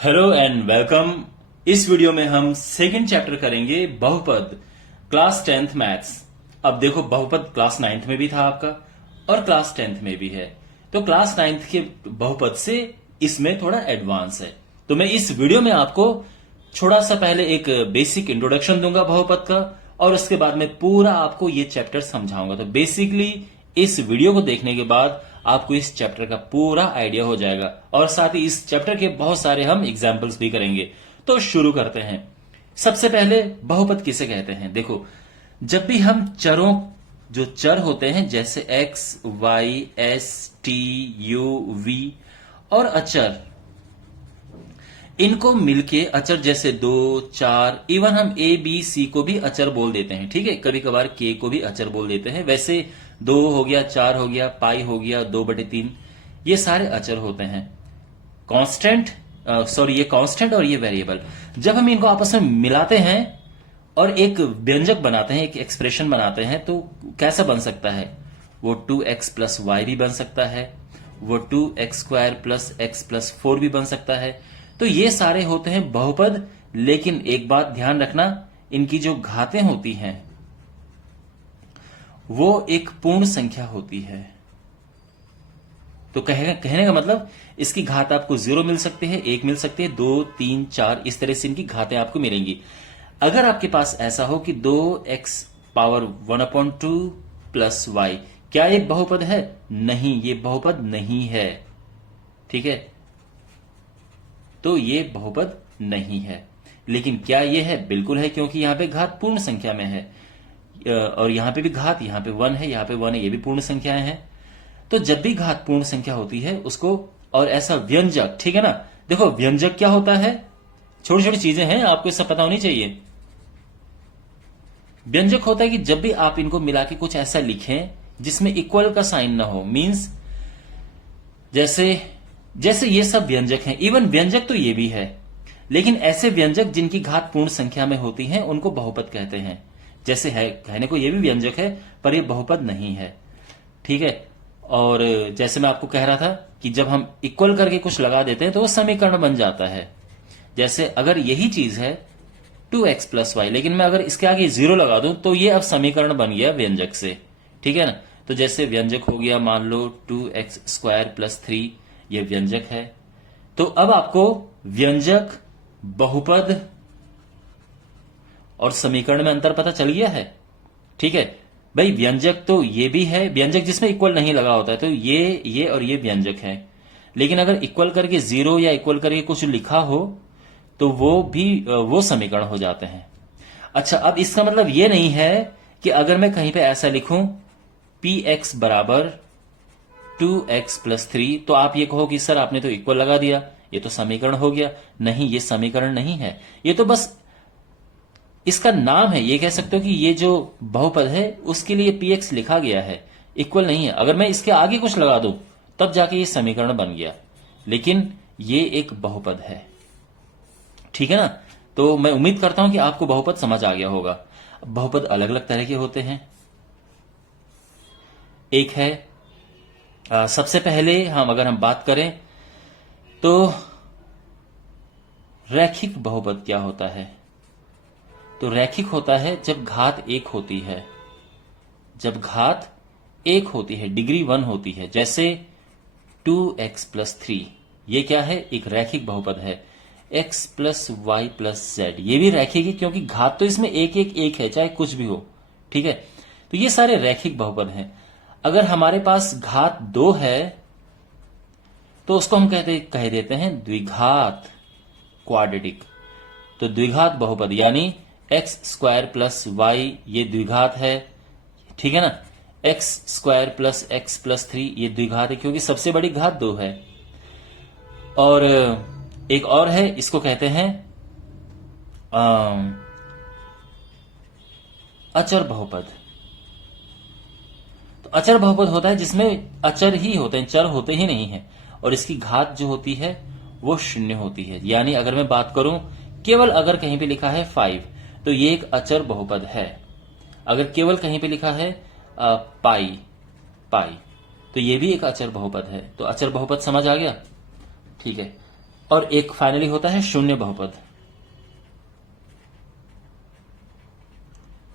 Hello and welcome. इस video में हम सेकंड चैप्टर करेंगे बहुपद, क्लास 10th मैथ्स। अब देखो, बहुपद क्लास 9th में भी था आपका और क्लास 10th में भी है, तो क्लास 9th के बहुपद से इसमें थोड़ा एडवांस है। तो मैं इस वीडियो में आपको थोड़ा सा पहले एक बेसिक इंट्रोडक्शन दूंगा बहुपद का, और उसके बाद में पूरा आपको ये चैप्टर समझाऊंगा। तो बेसिकली इस वीडियो को देखने के बाद आपको इस चैप्टर का पूरा आइडिया हो जाएगा, और साथ ही इस चैप्टर के बहुत सारे हम एग्जाम्पल्स भी करेंगे। तो शुरू करते हैं। सबसे पहले बहुपद किसे कहते हैं? देखो, जब भी हम चरों, जो चर होते हैं जैसे x, y, s, t, u, v और अचर, इनको मिलके अचर जैसे 2, 4, इवन हम ए बी सी को भी अचर बोल देते हैं। ठीक है, कभी कभार के को भी अचर बोल देते हैं। वैसे 2 हो गया, 4 हो गया, पाई हो गया, 2/3, ये सारे अचर होते हैं। कांस्टेंट, सॉरी, ये कांस्टेंट और ये वेरिएबल, जब हम इनको आपस में मिलाते हैं और एक व्यंजक बनाते हैं, एक एक्सप्रेशन बनाते हैं, तो कैसा बन सकता है? वो 2x प्लस वाई भी बन सकता है, वो 2x² प्लस x प्लस 4 भी बन सकता है। तो ये सारे होते हैं बहुपद। लेकिन एक बात ध्यान रखना, इनकी जो घातें होती हैं वो एक पूर्ण संख्या होती है। तो कहने का मतलब, इसकी घात आपको 0 मिल सकती है, 1 मिल सकती है, 2, 3, 4, इस तरह से इनकी घातें आपको मिलेंगी। अगर आपके पास ऐसा हो कि 2x पावर 1/2 प्लस वाई, क्या ये बहुपद है? नहीं, ये बहुपद नहीं है। ठीक है, तो ये बहुपद नहीं है। लेकिन क्या ये है? बिल्कुल है, क्योंकि यहां पे घात पूर्ण संख्या में है, और यहां पे भी घात, यहां पे 1 है, यहां पे 1 है, ये भी पूर्ण संख्याएं हैं। तो जब भी घात पूर्ण संख्या होती है उसको, और ऐसा व्यंजक, ठीक है ना। देखो, व्यंजक क्या होता है? छोटी छोटी चीजें हैं, आपको ये सब पता होनी चाहिए। व्यंजक होता है कि जब भी आप इनको मिला के कुछ ऐसा लिखें जिसमें इक्वल का साइन ना हो, मींस जैसे जैसे ये सब व्यंजक हैं। इवन व्यंजक तो ये भी है, लेकिन ऐसे व्यंजक जिनकी घात पूर्ण संख्या में होती है उनको बहुपद कहते हैं। जैसे है, कहने को ये भी व्यंजक है पर ये बहुपद नहीं है। ठीक है, और जैसे मैं आपको कह रहा था कि जब हम इक्वल करके कुछ लगा देते हैं तो वो समीकरण बन जाता है। जैसे अगर यही चीज है 2x प्लस वाई, लेकिन मैं अगर इसके आगे 0 लगा दूं तो ये अब समीकरण बन गया व्यंजक से। ठीक है ना। तो जैसे व्यंजक हो गया, मान लो 2x² प्लस 3, ये व्यंजक है। तो अब आपको व्यंजक, बहुपद और समीकरण में अंतर पता चल गया है। ठीक है भाई, व्यंजक तो ये भी है, व्यंजक जिसमें इक्वल नहीं लगा होता है, तो ये और ये व्यंजक है। लेकिन अगर इक्वल करके 0 या इक्वल करके कुछ लिखा हो तो वो समीकरण हो जाते हैं। अच्छा, अब इसका मतलब ये नहीं है कि अगर मैं कहीं पे ऐसा लिखूं px बराबर 2x प्लस 3, तो आप ये कहो कि सर आपने तो इक्वल लगा दिया, ये तो समीकरण हो गया। नहीं, ये समीकरण नहीं है, ये तो बस इसका नाम है। ये कह सकते हो कि ये जो बहुपद है उसके लिए px लिखा गया है, इक्वल नहीं है। अगर मैं इसके आगे कुछ लगा दूं तब जाके ये समीकरण बन गया, लेकिन ये एक बहुपद है। ठीक है ना। तो मैं उम्मीद करता हूं कि आपको बहुपद समझ आ गया होगा। बहुपद अलग अलग तरह के होते हैं। एक है, सबसे पहले अगर हम बात करें तो रैखिक बहुपद क्या होता है? तो रैखिक होता है जब घात 1 होती है, जब घात 1 होती है, डिग्री 1 होती है। जैसे 2x प्लस 3, ये क्या है? एक रैखिक बहुपद है। x plus Y plus Z, ये भी रैखिक है क्योंकि घात तो इसमें 1 1 1 है, चाहे कुछ भी हो। ठीक है, तो ये सारे रैखिक बहुपद हैं। अगर हमारे पास घात 2 है तो उसको हम कह देते हैं द्विघात, क्वाड्रेटिक। तो द्विघात बहुपद यानी x² प्लस वाई, ये द्विघात है। ठीक है ना। x² प्लस x प्लस 3, ये द्विघात है क्योंकि सबसे बड़ी घात 2 है। और एक और है, इसको कहते हैं अचर बहुपद। तो अचर बहुपद होता है जिसमें अचर ही होते हैं, चर होते ही नहीं है, और इसकी घात जो होती है वो 0 होती है। यानी अगर मैं बात करूं, केवल अगर कहीं पे लिखा है 5, तो ये एक अचर बहुपद है। अगर केवल कहीं पे लिखा है पाई, तो ये भी एक अचर बहुपद है। तो अचर बहुपद समझ आ गया। ठीक है, और एक फाइनली होता है शून्य बहुपद।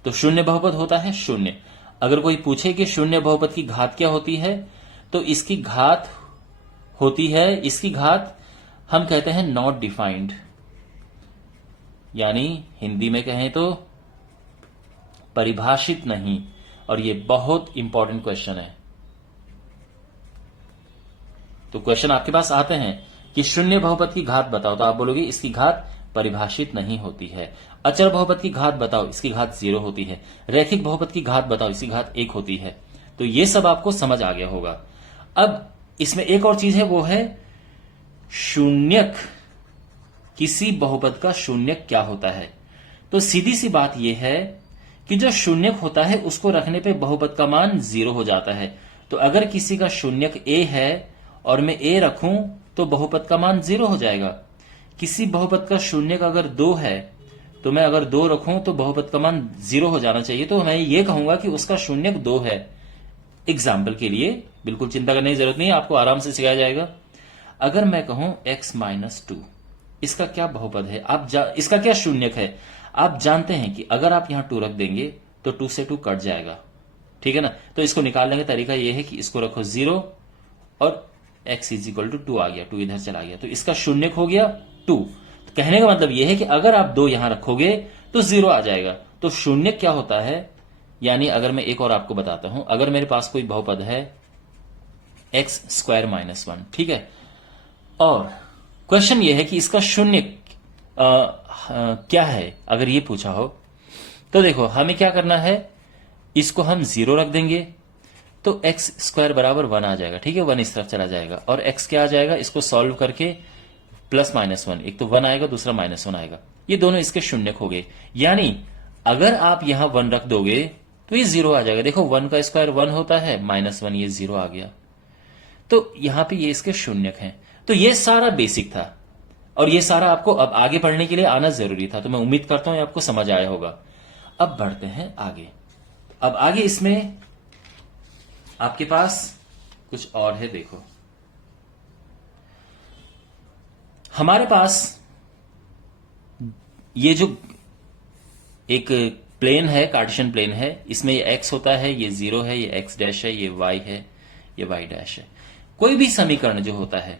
तो शून्य बहुपद होता है शून्य। अगर कोई पूछे कि शून्य बहुपद की घात क्या होती है, तो इसकी घात होती है, इसकी घात हम कहते हैं नॉट डिफाइंड, यानी हिंदी में कहें तो परिभाषित नहीं। और ये बहुत इंपॉर्टेंट क्वेश्चन है। तो क्वेश्चन आपके पास आते हैं कि शून्य बहुपद की घात बताओ, तो आप बोलोगे इसकी घात परिभाषित नहीं होती है। अचर बहुपद की घात बताओ, इसकी घात 0 होती है। रैखिक बहुपद की घात बताओ, इसकी घात 1 होती है। तो ये सब आपको समझ आ गया होगा। अब इसमें एक और चीज है, वो है शून्यक। किसी बहुपद का शून्यक क्या होता है? तो सीधी सी बात यह है कि जो शून्यक होता है उसको रखने पे बहुपद का मान 0 हो जाता है। तो अगर किसी का शून्यक a है और मैं a रखूं तो बहुपद का मान 0 हो जाएगा। किसी बहुपद का शून्यक अगर 2 है तो मैं अगर 2 रखूं तो बहुपद का मान 0 हो जाना चाहिए। तो मैं ये कहूंगा कि उसका शून्यक 2 है। एग्जाम्पल के लिए, बिल्कुल चिंता करने की जरूरत नहीं है, आपको आराम से सिखाया जाएगा। अगर मैं कहूं x-2, इसका क्या बहुपद है? इसका क्या शून्यक है? आप जानते हैं कि अगर आप यहां 2 रख देंगे तो 2 से 2 कट जाएगा, ठीक है ना। तो इसको निकालने का तरीका यह है कि इसको रखो 0 और x = 2 आ गया, 2 इधर चला गया, तो इसका शून्यक हो गया 2। तो कहने का मतलब यह है कि अगर आप 2 यहां रखोगे तो 0 आ जाएगा। तो शून्यक क्या होता है? यानी अगर मैं एक और आपको बताता हूं, अगर मेरे पास कोई बहुपद है x² - 1, ठीक है, और क्वेश्चन ये है कि इसका शून्य क्या है, अगर ये पूछा हो तो देखो हमें क्या करना है, इसको हम 0 रख देंगे तो x² = 1 आ जाएगा, ठीक है, 1 इस तरफ चला जाएगा और x क्या आ जाएगा, इसको सॉल्व करके +-1, एक तो 1 आएगा, दूसरा -1 आएगा, ये दोनों इसके शून्यक हो गए। यानी अगर आप यहां 1 रख दोगे तो ये 0 आ जाएगा। देखो 1 का स्क्वायर 1 होता है, -1 ये 0 आ गया। तो यहां पे ये इसके शून्यक हैं। तो ये सारा बेसिक था और ये सारा आपको अब आगे पढ़ने के लिए आना जरूरी था। तो मैं उम्मीद करता हूं आपको समझ आया होगा। अब बढ़ते हैं आगे। अब आगे इसमें आपके पास कुछ और है। देखो हमारे पास ये जो एक प्लेन है, कार्टेशियन प्लेन है, इसमें ये x होता है, ये 0 है, ये x' है, ये y है, ये y' है। कोई भी समीकरण जो होता है,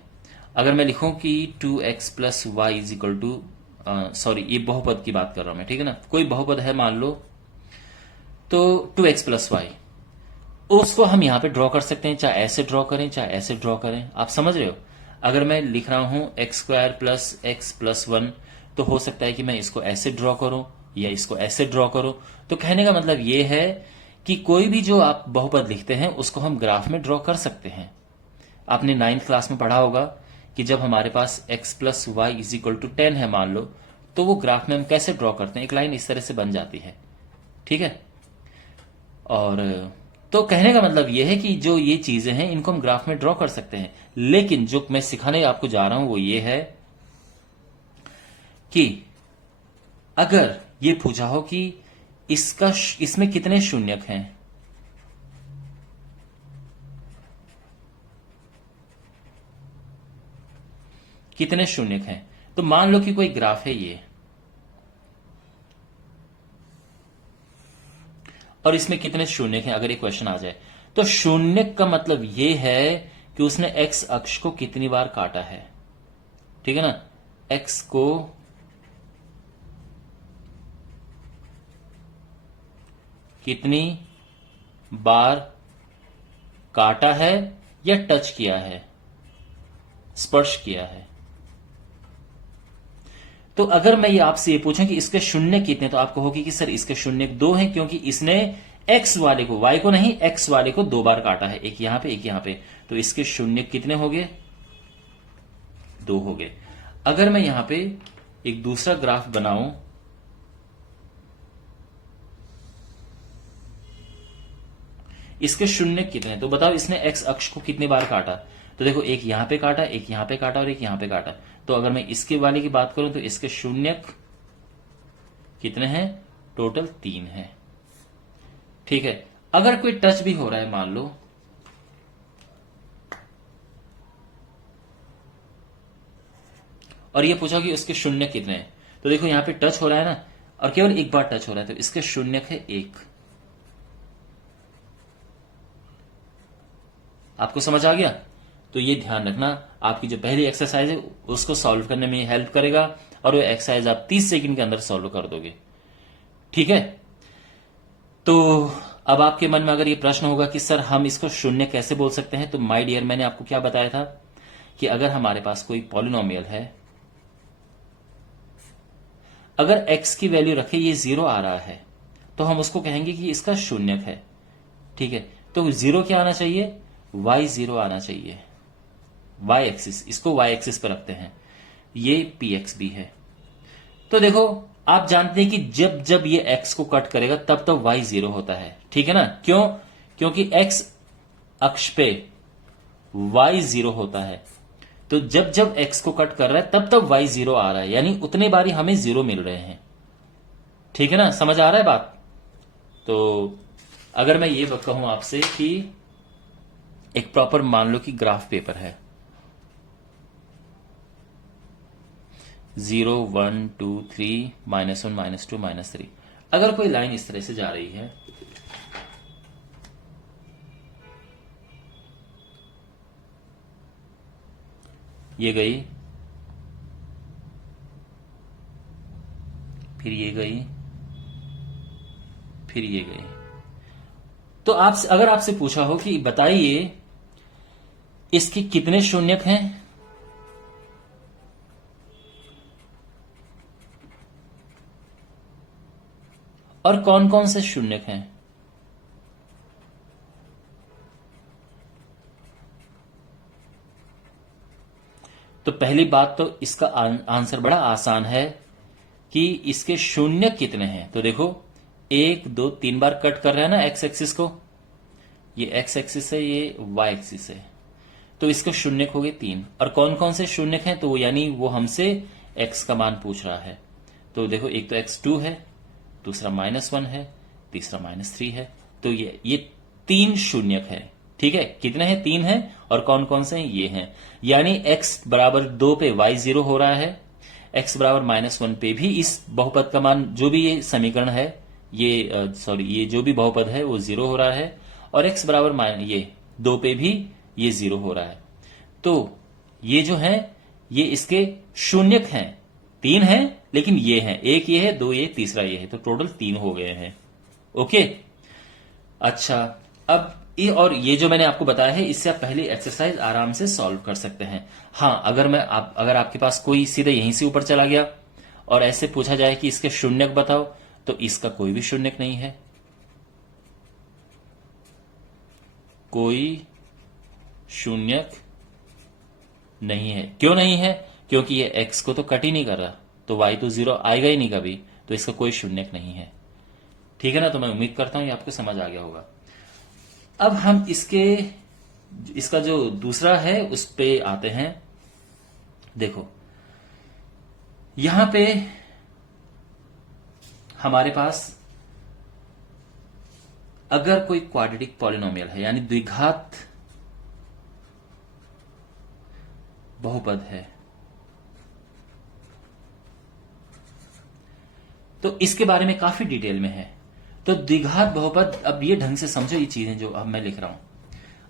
अगर मैं लिखूं कि 2x + y सॉरी ये बहुपद की बात कर रहा हूं मैं, ठीक है ना, कोई बहुपद है मान लो, तो 2x + y, उसको हम यहां पे ड्रॉ कर सकते हैं, चाहे ऐसे ड्रॉ करें चाहे ऐसे ड्रॉ करें। आप समझ रहे हो? अगर मैं लिख रहा हूं x² + x + 1, तो हो सकता है कि मैं इसको ऐसे ड्रॉ करूं या इसको ऐसे ड्रॉ करूं। तो कहने का मतलब यह है कि कोई भी जो आप बहुपद लिखते हैं उसको हम ग्राफ में ड्रॉ कर सकते हैं। आपने 9th क्लास में पढ़ा होगा कि जब हमारे पास x + y = 10 है मान लो, तो वो ग्राफ में हम कैसे ड्रॉ करते हैं, एक लाइन इस तरह से बन जाती है, ठीक है। और तो कहने का मतलब यह है कि जो ये चीजें हैं इनको हम ग्राफ में ड्रॉ कर सकते हैं। लेकिन जो मैं सिखाने आपको जा रहा हूं वो ये है कि अगर ये पूछा हो कि इसमें कितने शून्यक हैं, कितने शून्यक हैं, तो मान लो कि कोई ग्राफ है ये, और इसमें कितने शून्यक हैं, अगर ये क्वेश्चन आ जाए, तो शून्यक का मतलब ये है कि उसने x अक्ष को कितनी बार काटा है, ठीक है ना, x को कितनी बार काटा है या टच किया है, स्पर्श किया है। तो अगर मैं ये आपसे ये पूछूं कि इसके शून्य कितने, तो आपको होगी कि सर इसके शून्य 2 हैं, क्योंकि इसने x वाले को, y को नहीं, x वाले को 2 बार काटा है, एक यहां पे एक यहां पे। तो इसके शून्य कितने हो गए? 2 हो गए। अगर मैं यहां पे एक दूसरा ग्राफ बनाऊं, इसके शून्य कितने, तो बताओ इसने x अक्ष को कितनी बार काटा। तो देखो एक यहां पे काटा, एक यहां पे काटा और एक यहां पे काटा। तो अगर मैं इसके वाले की बात करूं तो इसके शून्यक कितने हैं? टोटल 3 है, ठीक है। अगर कोई टच भी हो रहा है मान लो, और ये पूछा कि उसके शून्य कितने हैं। तो देखो यहां पे टच हो रहा है ना, और केवल एक बार टच हो रहा है, तो इसके शून्य है 1। आपको समझ आ गया? तो ये ध्यान रखना, आपकी जो पहली एक्सरसाइज है उसको सॉल्व करने में हेल्प करेगा, और वो एक्सरसाइज आप 30 सेकंड के अंदर सॉल्व कर दोगे। ठीक है? तो अब आपके मन में अगर ये प्रश्न होगा कि सर हम इसको शून्य कैसे बोल सकते हैं, तो माय डियर मैंने आपको क्या बताया था कि अगर हमारे पास कोई पॉलिनोमियल है, अगर x की वैल्यू रखे ये 0 आ रहा है, तो हम उसको कहेंगे कि इसका शून्यक है। ठीक है? तो 0 क्या आना चाहिए? y0 आना चाहिए। y एक्सिस, इसको y एक्सिस पर रखते हैं, ये px भी है। तो देखो आप जानते हैं कि जब जब ये x को कट करेगा तब तब y 0 होता है। ठीक है ना? क्यों? क्योंकि x अक्ष पे y 0 होता है, तो जब जब x को कट कर रहा है तब तब y 0 आ रहा है, यानी उतने बारी हमें 0 मिल रहे हैं। ठीक है ना? समझ आ रहा है बात? तो अगर मैं ये कहूं आपसे कि एक प्रॉपर मान लो कि ग्राफ पेपर है, 0 1 2 3 -1 -2 -3, अगर कोई लाइन इस तरह से जा रही है, ये गई, फिर ये गई, फिर ये गई, तो आप अगर आपसे पूछा हो कि बताइए इसके कितने शून्यक हैं, और कौन कौन से शून्यक हैं, तो पहली बात तो इसका आंसर बड़ा आसान है कि इसके शून्य कितने हैं। तो देखो 1 2 3 बार कट कर रहे हैं ना एक्स एक्सिस को, ये एक्स एक्सिस है, ये वाई एक्सिस है, तो इसके शून्य हो गए 3। और कौन कौन से शून्य हैं, तो यानी वो हमसे एक्स का मान पूछ रहा है। तो देखो एक तो x2 है, दूसरा -1 है, तीसरा -3 है, तो ये 3 शून्यक है। ठीक है? कितने हैं? 3 हैं। और कौन कौन से हैं? ये हैं। यानी x बराबर 2 पे y 0 हो रहा है, x बराबर -1 पे भी इस बहुपद का मान, जो भी ये समीकरण है, ये ये जो भी बहुपद है वो 0 हो रहा है, और x बराबर ये 2 पे भी ये 0 हो रहा है। तो ये जो है ये इसके शून्यक हैं, 3 हैं, लेकिन ये हैं, एक ये है, 2 ये, तीसरा ये है, तो टोटल 3 हो गए हैं। ओके? अच्छा, अब ये और ये जो मैंने आपको बताया है, इससे आप पहली एक्सरसाइज आराम से सॉल्व कर सकते हैं। हाँ, अगर आपके पास कोई सीधे यहीं से ऊपर चला गया और ऐसे पूछा जाए कि इसके शून्यक बताओ, तो इसका कोई भी शून्यक नहीं है, कोई शून्यक नहीं है। क्यों नहीं है? क्योंकि ये x को तो कट ही नहीं कर रहा, तो y तो 0 आएगा ही नहीं कभी, तो इसका कोई शून्यक नहीं है। ठीक है ना? तो मैं उम्मीद करता हूं ये आपको समझ आ गया होगा। अब हम इसका जो दूसरा है उस पे आते हैं। देखो यहां पे हमारे पास अगर कोई क्वाड्रेटिक पॉलिनोमियल है, यानी द्विघात बहुपद है, तो इसके बारे में काफी डिटेल में है। तो द्विघात बहुपद, अब ये ढंग से समझो ये चीजें जो अब मैं लिख रहा हूं।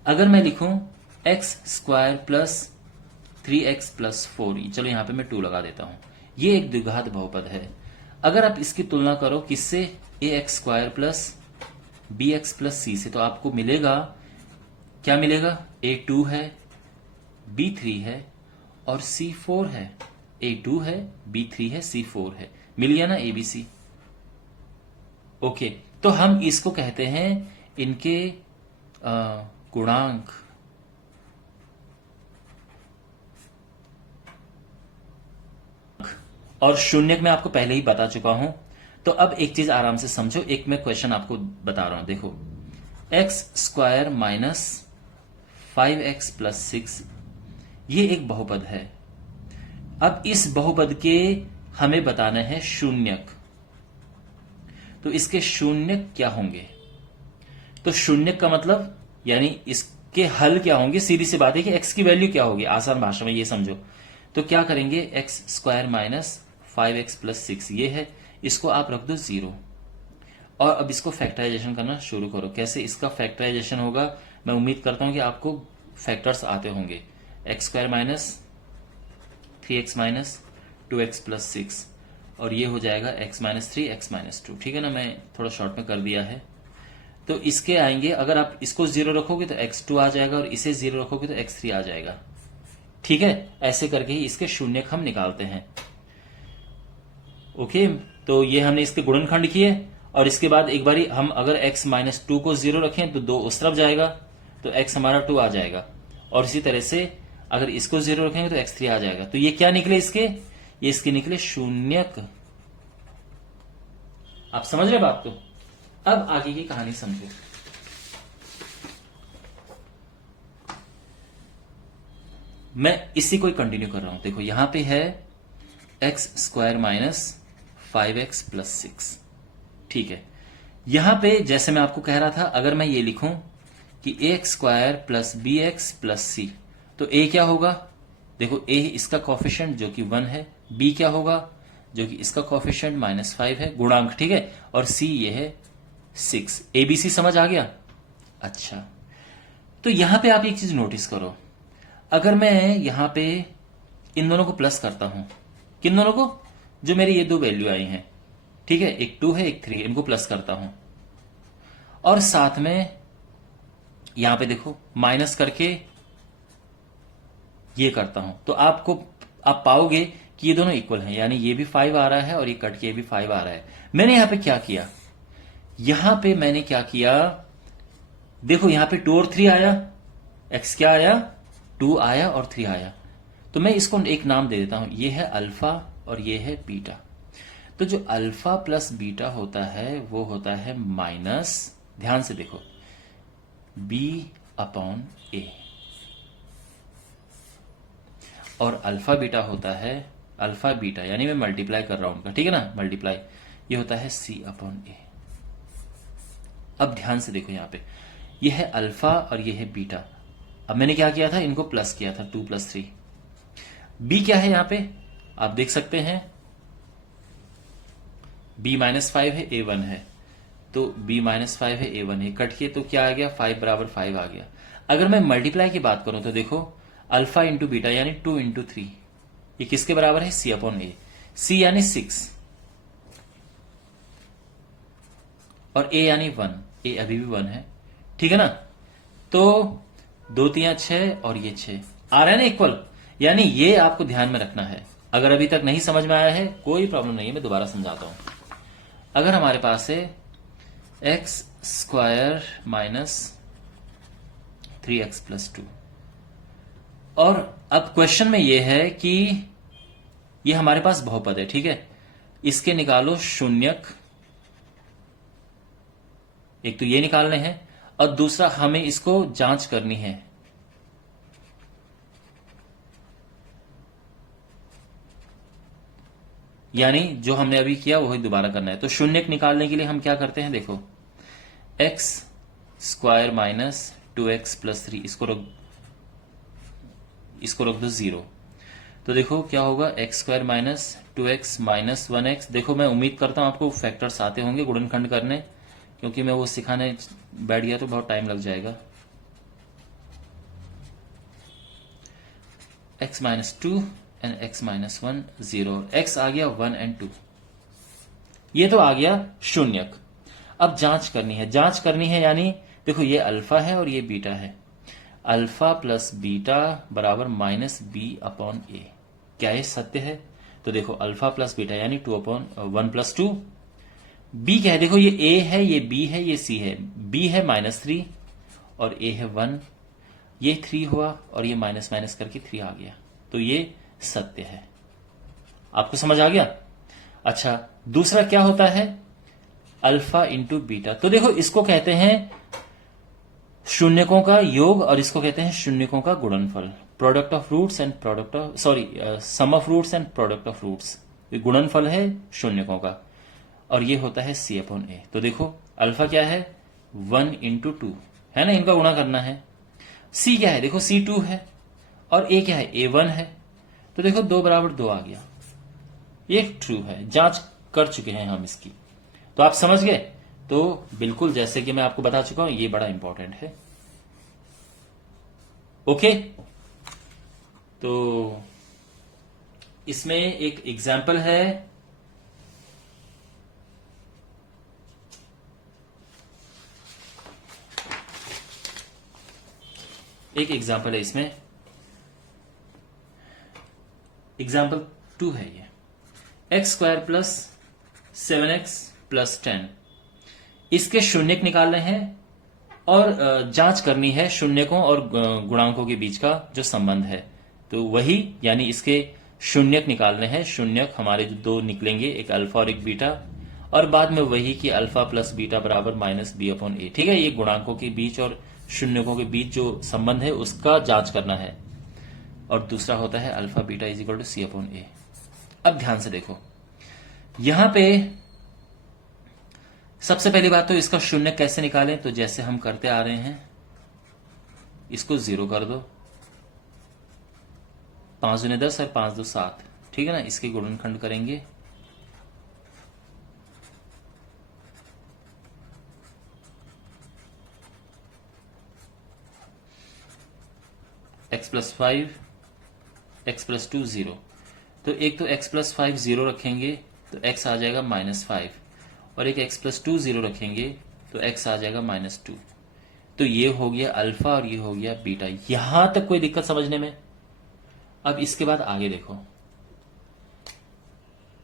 अगर मैं लिखूं x² प्लस 3x प्लस 4, चलो यहां पे मैं 2 लगा देता हूं, ये एक द्विघात बहुपद है। अगर आप इसकी तुलना करो किससे? ax² plus bx plus c से, तो आपको मिलेगा, क्या मिलेगा? a2 है, b3 है और c4 है। a2 है, b3 है, c4 है, मिल गया ना abc। ओके, तो हम इसको कहते हैं इनके गुणांक। और शून्यक मैं आपको पहले ही बता चुका हूं, तो अब एक चीज आराम से समझो, एक मैं क्वेश्चन आपको बता रहा हूं। देखो x² माइनस 5x प्लस 6, ये एक बहुपद है। अब इस बहुपद के हमें बताना है शून्यक, तो इसके शून्यक क्या होंगे? तो शून्यक का मतलब यानी इसके हल क्या होंगे? सीधी सी बात है कि x की वैल्यू क्या होगी, आसान भाषा में ये समझो। तो क्या करेंगे, X square minus 5x plus 6 ये है, इसको आप रख दो 0 और अब इसको फैक्टराइजेशन करना शुरू करो। कैसे इसका फैक्टराइजेशन होगा, मैं उम्मीद करता हूं कि आपको फैक्टर्स आते होंगे। X square minus 3x minus 2x plus 6 और ये हो जाएगा x माइनस 3 x माइनस 2। ठीक है ना, मैं थोड़ा शॉर्ट में कर दिया है। तो इसके आएंगे, अगर आप इसको 0 रखोगे तो x2 आ जाएगा और इसे 0 रखोगे तो x3 आ जाएगा। ठीक है, ऐसे करके ही इसके शून्यक हम निकालते हैं। ओके, तो ये हमने इसके गुणनखंड किए और इसके बाद एक बारी हम अगर x माइनस 2 को 0 रखें तो 2 उस तरफ जाएगा तो x हमारा 2 आ जाएगा और इसी तरह से अगर इसको 0 रखेंगे तो x3 आ जाएगा। तो ये क्या निकले इसके, ये इसके निकले शून्यक। आप समझ रहे बात को? अब आगे की कहानी समझो। मैं इसी को कंटिन्यू कर रहा हूं। देखो यहां पे है x square minus 5x plus 6। ठीक है, यहां पे जैसे मैं आपको कह रहा था, अगर मैं ये लिखूं कि A X square plus B X plus C, तो ए क्या होगा, देखो ए इसका कॉफिशिएंट जो कि 1 है, बी क्या होगा जो कि इसका कॉफिशिएंट -5 है, गुणांक। ठीक है, और सी ये है 6। एबीसी समझ आ गया? अच्छा, तो यहां पे आप एक चीज नोटिस करो, अगर मैं यहां पे इन दोनों को प्लस करता हूं, किन दोनों को, जो मेरी ये दो वैल्यू आई हैं, ठीक है, एक 2 है एक 3, इनको प्लस करता हूं और साथ में यहां पे देखो माइनस करके ये करता हूं, तो आप पाओगे कि ये दोनों इक्वल हैं, यानी ये भी 5 आ रहा है और ये कट के भी 5 आ रहा है। मैंने यहां पे क्या किया, यहां पे मैंने क्या किया, देखो यहां पे 2 और 3 आया, x क्या आया, 2 आया और 3 आया, तो मैं इसको एक नाम दे देता हूं, ये है अल्फा और ये है बीटा। तो जो अल्फा प्लस बीटा होता है वो होता है माइनस, ध्यान से देखो, b/a, और अल्फा बीटा होता है, अल्फा बीटा यानी मैं मल्टीप्लाई कर रहा हूं उनका, ठीक है ना, मल्टीप्लाई, ये होता है c/a। अब ध्यान से देखो, यहां पे ये है अल्फा और ये है बीटा। अब मैंने क्या किया था, इनको प्लस किया था, 2 + 3। b क्या है यहां पे, आप देख सकते हैं b-5 है, a1 है, तो b-5 है, a1 है, कट के तो क्या आ गया, 5 बराबर 5 आ गया। अगर मैं मल्टीप्लाई की बात करूं तो देखो अल्फा इंटू बीटा यानी 2 × 3, ये किसके बराबर है, c/a, c यानी 6 और a यानी 1, a अभी भी 1 है, ठीक है ना। तो 2 × 3 = 6 और ये 6 आ रहा है ना इक्वल, यानी ये आपको ध्यान में रखना है। अगर अभी तक नहीं समझ में आया है कोई प्रॉब्लम नहीं है, मैं दोबारा समझाता हूं। अगर हमारे पास है x square minus 3x plus 2 और अब क्वेश्चन में यह है कि ये हमारे पास बहुपद है, ठीक है, इसके निकालो शून्यक, एक तो ये निकालने हैं और दूसरा हमें इसको जांच करनी है। यानी जो हमने अभी किया वही दोबारा करना है। तो शून्यक निकालने के लिए हम क्या करते हैं, देखो x square minus 2x plus 3, इसको रख दो 0। तो देखो क्या होगा, x square minus 2x minus 1x। देखो मैं उम्मीद करता हूं आपको फैक्टर्स आते होंगे गुणनखंड करने, क्योंकि मैं वो सिखाने बैठ गया तो बहुत टाइम लग जाएगा। x minus 2 and x minus 1 0, x आ गया 1 और 2, ये तो आ गया शून्यक। अब जांच करनी है यानी देखो ये अल्फा है और ये बीटा है, अल्फा प्लस बीटा बराबर -b/a, क्या ये सत्य है? तो देखो अल्फा प्लस बीटा यानी 2/1 + 2। b क्या है, देखो ये a है, ये b है, ये c है, b है -3 और a है 1, ये 3 हुआ और ये माइनस माइनस करके 3 आ गया, तो ये सत्य है। आपको समझ आ गया? अच्छा, दूसरा क्या होता है, अल्फा इंटू बीटा। तो देखो इसको कहते हैं शून्यकों का योग और इसको कहते हैं शून्यकों का गुणनफल, product of roots and sum of roots and product of roots, गुणनफल है शून्यकों का और ये होता है c/a। तो देखो अल्फा क्या है, 1 × 2 है ना, इनका गुणा करना है। c क्या है, देखो c 2 है और a क्या है, a 1 है, तो देखो 2 बराबर 2 आ गया, ये ट्रू है, जांच कर चुके हैं हम इसकी। तो आप समझ गए। तो बिल्कुल जैसे कि मैं आपको बता चुका हूं, ये बड़ा इंपॉर्टेंट है। ओके, तो इसमें एक एग्जाम्पल है। एक एग्जाम्पल है इसमें, एग्जाम्पल 2 है ये। X square plus 7x plus 10, इसके शून्यक निकालने हैं और जांच करनी है शून्यकों और गुणांकों के बीच का जो संबंध है। तो वही, यानी इसके शून्यक निकालने हैं। शून्यक हमारे जो 2 निकलेंगे, एक अल्फा और एक बीटा, और बाद में वही कि अल्फा प्लस बीटा बराबर माइनस बी अपॉन ए। ठीक है, ये गुणांकों के बीच और शून्यकों के बीच जो संबंध है उसका जांच करना है। और दूसरा होता है alpha beta is equal to C upon A. अब ध्यान से देखो, यहां पे सबसे पहली बात तो इसका शून्य कैसे निकालें, तो जैसे हम करते आ रहे हैं, इसको 0 कर दो। 5 दूनी 10 और 5 2 7, ठीक है ना। इसके गुणनखंड करेंगे, x प्लस 5 x प्लस 2 0। तो एक तो x प्लस 5 0 रखेंगे तो x आ जाएगा -5, और एक x प्लस 2 0 रखेंगे तो x आ जाएगा -2। तो ये हो गया अल्फा और ये हो गया बीटा। यहां तक कोई दिक्कत समझने में? अब इसके बाद आगे देखो,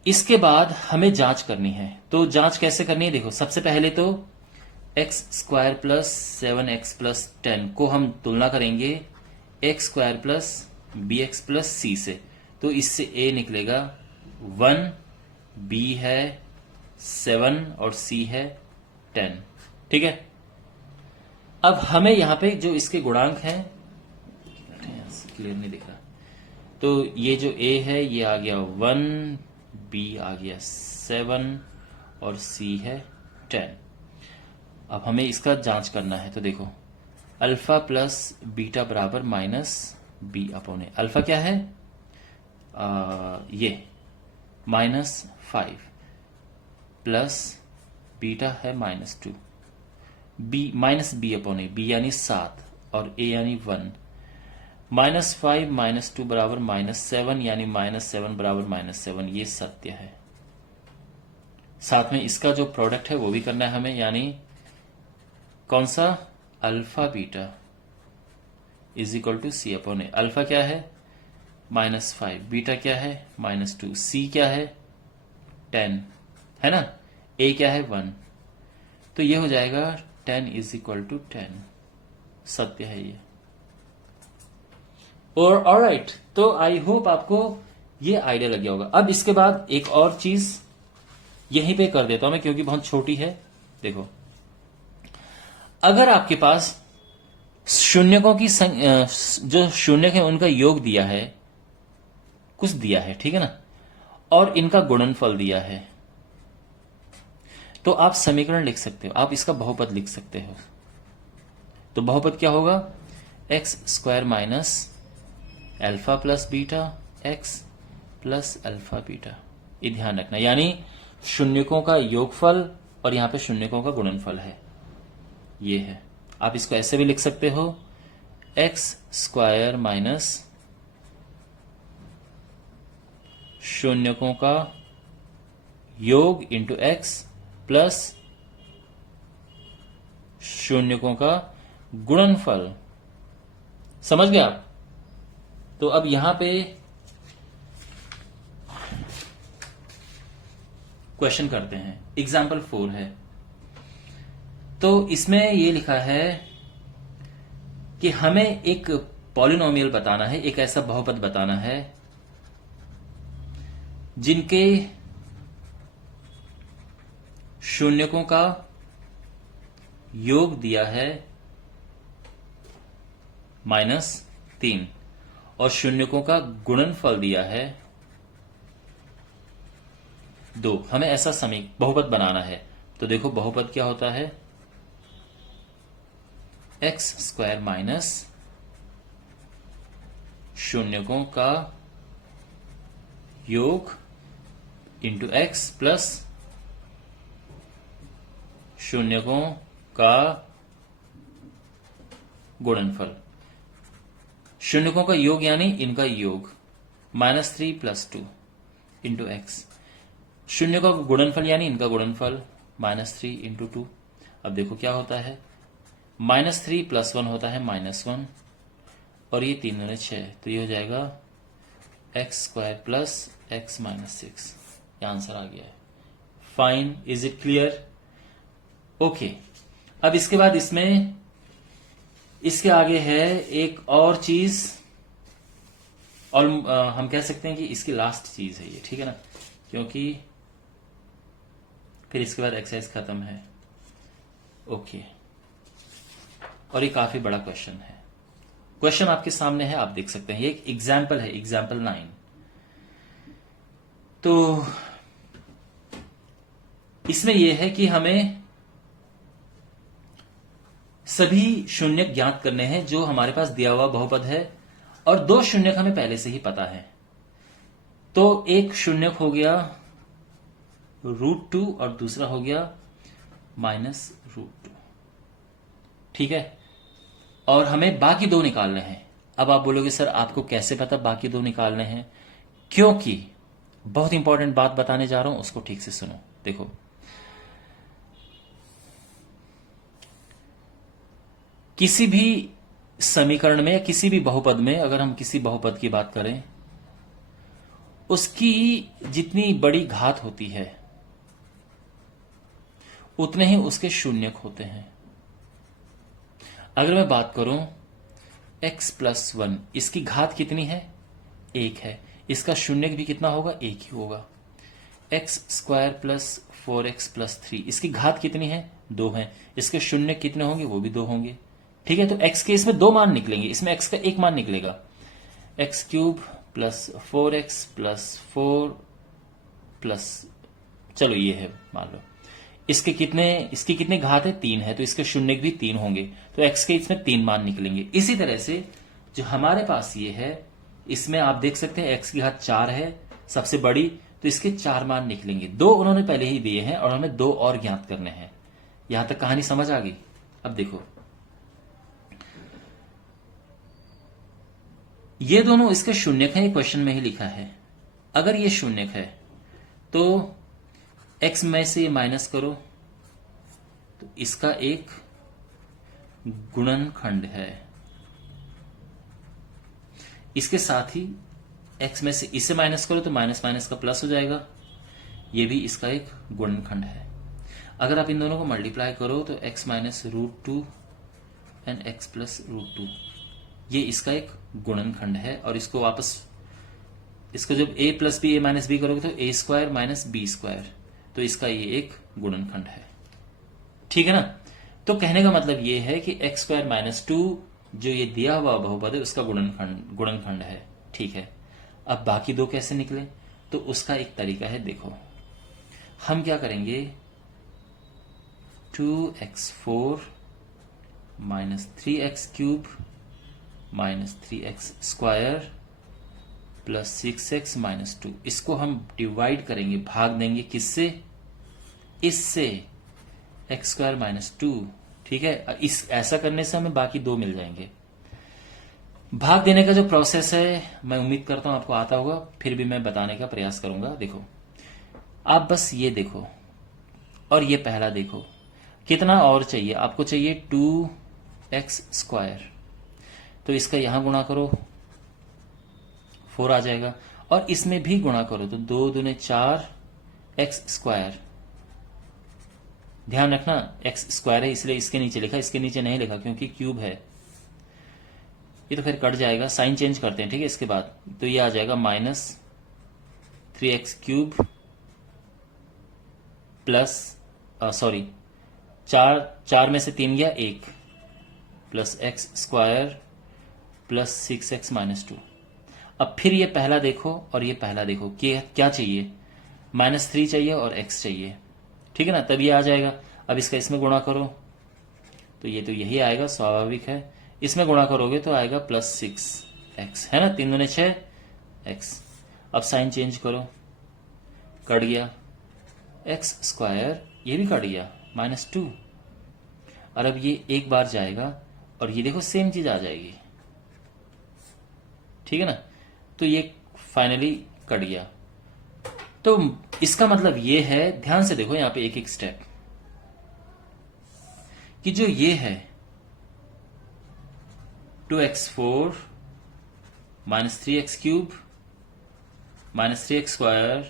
इसके बाद हमें जांच करनी है। तो जांच कैसे करनी है, देखो सबसे पहले तो x square plus 7x plus 10 को हम तुलना करेंगे X square plus B X plus C से। तो इससे a निकलेगा 1, b है 7 और c है 10। ठीक है, अब हमें यहां पे जो इसके गुणांक हैं, क्लियर नहीं दिख रहा, तो ये जो a है ये आ गया 1, b आ गया 7 और c है 10। अब हमें इसका जांच करना है। तो देखो अल्फा प्लस बीटा बराबर minus B upon A. Alpha क्या है, ये -5 प्लस बीटा है -2, बी माइनस बी अपॉन ए, बी यानी 7 और ए यानी 1। -5 -2 बराबर -7, यानी -7 बराबर -7, ये सत्य है। साथ में इसका जो प्रोडक्ट है वो भी करना है हमें, यानी कौन सा, alpha beta is equal to C upon A. Alpha क्या है -5, बीटा क्या है -2, सी क्या है 10 है ना, ए क्या है 1। तो ये हो जाएगा 10 इज इक्वल टू 10, सत्य है ये। और ऑलराइट, तो आई होप आपको ये आइडिया लग गया होगा। अब इसके बाद एक और चीज यहीं पे कर देता हूं मैं, क्योंकि बहुत छोटी है। देखो अगर आपके पास शून्यकों की जो शून्यक है उनका योग दिया है, कुछ दिया है, ठीक है ना, और इनका गुणनफल दिया है, तो आप समीकरण लिख सकते हो, आप इसका बहुपद लिख सकते हो। तो बहुपद क्या होगा, x square minus alpha plus beta x plus alpha beta. ये ध्यान रखना, यानी शून्यकों का योगफल और यहां पे शून्यकों का गुणनफल है, ये है। आप इसको ऐसे भी लिख सकते हो, एक्स स्क्वायर माइनस शून्यकों का योग इंटू एक्स प्लस शून्यकों का गुणनफल। समझ गए आप? तो अब यहां पे क्वेश्चन करते हैं। एग्जाम्पल 4 है, तो इसमें ये लिखा है कि हमें एक पॉलिनोमियल बताना है, एक ऐसा बहुपद बताना है जिनके शून्यकों का योग दिया है -3 और शून्यकों का गुणनफल दिया है 2। हमें ऐसा बहुपद बनाना है। तो देखो बहुपद क्या होता है, एक्स स्क्वायर माइनस शून्यकों का योग इंटू एक्स प्लस शून्यकों का गुणनफल। शून्यकों का योग यानी इनका योग -3 + 2 इंटू एक्स। शून्यकों का गुणनफल यानी इनका गुणनफल -3 इंटू 2। अब देखो क्या होता है, -3 + 1 होता है -1 और ये 3 दूनी 6, तो ये हो जाएगा x² प्लस x -6। ये आंसर आ गया है। Fine, is it clear? Okay, अब इसके बाद इसमें इसके आगे है एक और चीज, और हम कह सकते हैं कि इसकी लास्ट चीज है ये, ठीक है ना, क्योंकि फिर इसके बाद एक्सरसाइज खत्म है। ओके, और ये काफी बड़ा क्वेश्चन है। क्वेश्चन आपके सामने है, आप देख सकते हैं, ये एक एग्जाम्पल है, एग्जाम्पल 9। तो इसमें यह है कि हमें सभी शून्य ज्ञात करने हैं जो हमारे पास दिया हुआ बहुपद है, और 2 शून्यक हमें पहले से ही पता है। तो एक शून्यक हो गया √2 और दूसरा हो गया -√2, ठीक है। और हमें बाकी 2 निकालने हैं। अब आप बोलोगे सर आपको कैसे पता बाकी 2 निकालने हैं? क्योंकि बहुत इंपॉर्टेंट बात बताने जा रहा हूं, उसको ठीक से सुनो। देखो, किसी भी समीकरण में या किसी भी बहुपद में, अगर हम किसी बहुपद की बात करें, उसकी जितनी बड़ी घात होती है उतने ही उसके शून्यक होते हैं। अगर मैं बात करूं x + 1, इसकी घात कितनी है? 1 है। इसका शून्यक भी कितना होगा? 1 ही होगा। x² प्लस 4x + 3, इसकी घात कितनी है? 2 है। इसके शून्यक कितने होंगे? वो भी 2 होंगे, ठीक है। तो x के इसमें 2 मान निकलेंगे, इसमें x का 1 मान निकलेगा। x³ plus 4x plus 4 plus, चलो ये है, मान लो इसकी कितने घात है? 3 है, तो इसके शून्यक भी 3 होंगे, तो x के इसमें 3 मान निकलेंगे। इसी तरह से जो हमारे पास ये है, इसमें आप देख सकते हैं x की घात 4 है, सबसे बड़ी, तो इसके 4 मान निकलेंगे। 2 उन्होंने पहले ही दिए हैं और हमें 2 और ज्ञात करने हैं। यहां तक कहानी समझ आ गई? अब देखो, ये दोनों इसके शून्यक हैं, क्वेश्चन में ही लिखा है। अगर ये शून्यक है तो x में से ये माइनस करो, तो इसका एक गुणनखंड है। इसके साथ ही x में से इसे माइनस करो तो माइनस माइनस का प्लस हो जाएगा, ये भी इसका एक गुणनखंड है। अगर आप इन दोनों को मल्टीप्लाई करो तो x - √2 एंड x + √2, ये इसका एक गुणनखंड है। और इसको वापस, इसको जब a + b a - b करोगे तो a² - b², तो इसका ये एक गुणनखंड है, ठीक है ना। तो कहने का मतलब ये है कि x² - 2 जो ये दिया हुआ बहुपद है उसका गुणनखंड है, ठीक है। अब बाकी 2 कैसे निकले? तो उसका एक तरीका है, देखो हम क्या करेंगे, 2x4 - 3x³ - 3x² plus 6x - 2, इसको हम डिवाइड करेंगे, भाग देंगे किससे? इससे, x² - 2, ठीक है। इस ऐसा करने से हमें बाकी 2 मिल जाएंगे। भाग देने का जो प्रोसेस है, मैं उम्मीद करता हूं आपको आता होगा, फिर भी मैं बताने का प्रयास करूंगा। देखो, आप बस ये देखो और ये पहला देखो, कितना और चाहिए आपको? चाहिए 2x², तो इसका यहां गुणा करो, 4 आ जाएगा, और इसमें भी गुणा करो तो 2 दूने 4 x²। ध्यान रखना x² है इसलिए इसके नीचे लिखा, इसके नीचे नहीं लिखा क्योंकि क्यूब है। ये तो फिर कट जाएगा, साइन चेंज करते हैं, ठीक है। इसके बाद तो ये आ जाएगा -3x³ प्लस, सॉरी, 4 में से 3 गया 1, प्लस x² प्लस 6x - 2। अब फिर ये पहला देखो और ये पहला देखो कि क्या चाहिए? -3 चाहिए और x चाहिए, ठीक है ना। तब ये आ जाएगा। अब इसका इसमें गुणा करो तो ये तो यही आएगा, स्वाभाविक है। इसमें गुणा करोगे तो आएगा +6x, है ना, 3 दूने 6 x। अब साइन चेंज करो, कट गया, एक्स स्क्वायर ये भी कट गया, -2। और अब ये एक बार जाएगा और ये देखो सेम चीज आ जाएगी, ठीक है ना। तो ये फाइनली कट गया। तो इसका मतलब ये है, ध्यान से देखो यहां पे एक एक स्टेप, कि जो ये है 2x4 -3x³ -3x²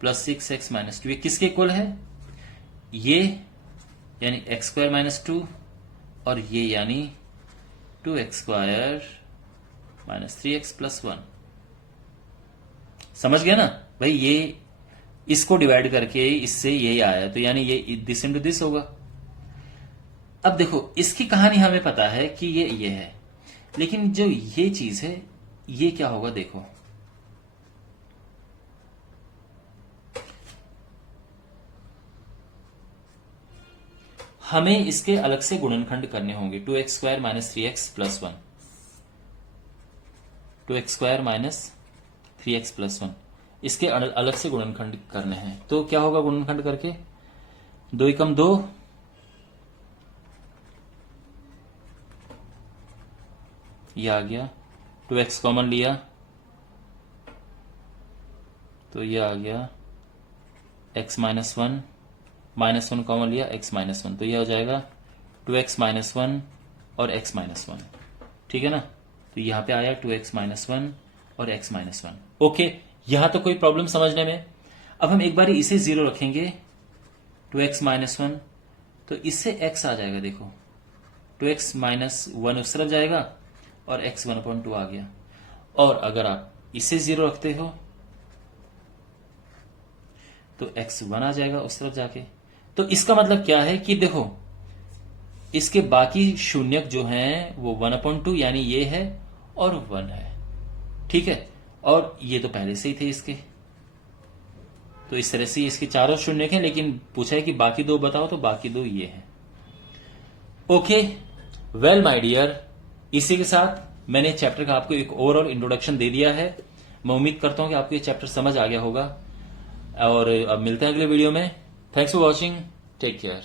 plus 6x-2 ये किसके इक्वल है? ये यानी x² -2 और ये यानी 2x² -3x + 1। समझ गया ना भाई? ये इसको डिवाइड करके इससे यही आया, तो यानी ये दिस इंटू दिस होगा। अब देखो इसकी कहानी हमें पता है कि ये है, लेकिन जो ये चीज है ये क्या होगा देखो। हमें इसके अलग से गुणनखंड करने होंगे। 2x² -3x + 1, 2x² -3x + 1, इसके अलग से गुणनखंड करने हैं। तो क्या होगा गुणनखंड करके? 2 × 2, ये आ गया, 2x कॉमन लिया तो ये आ गया x -1, -1 कॉमन लिया x -1, तो ये हो जाएगा 2x -1 और x -1, ठीक है ना। तो यहां पे आया 2x -1 और x -1। ओके, यहां तो कोई प्रॉब्लम समझने में। अब हम एक बार इसे 0 रखेंगे, 2x -1, तो इससे x आ जाएगा, देखो 2x -1 उस तरफ जाएगा और x 1/2 आ गया। और अगर आप इसे 0 रखते हो तो x 1 आ जाएगा उस तरफ जाके। तो इसका मतलब क्या है कि देखो इसके बाकी शून्यक जो हैं वो 1/2 यानी ये है और 1 है, ठीक है। और ये तो पहले से ही थे इसके, तो इस तरह से इसके चारों शून्यक हैं, लेकिन पूछा है कि बाकी दो बताओ, तो बाकी दो ये हैं। ओके, वेल माय डियर, इसी के साथ मैंने चैप्टर का आपको एक ओवरऑल इंट्रोडक्शन दे दिया है। मैं उम्मीद करता हूं कि आपको ये चैप्टर समझ आ गया होगा, और अब मिलते हैं अगले वीडियो में। Thanks for watching, take care.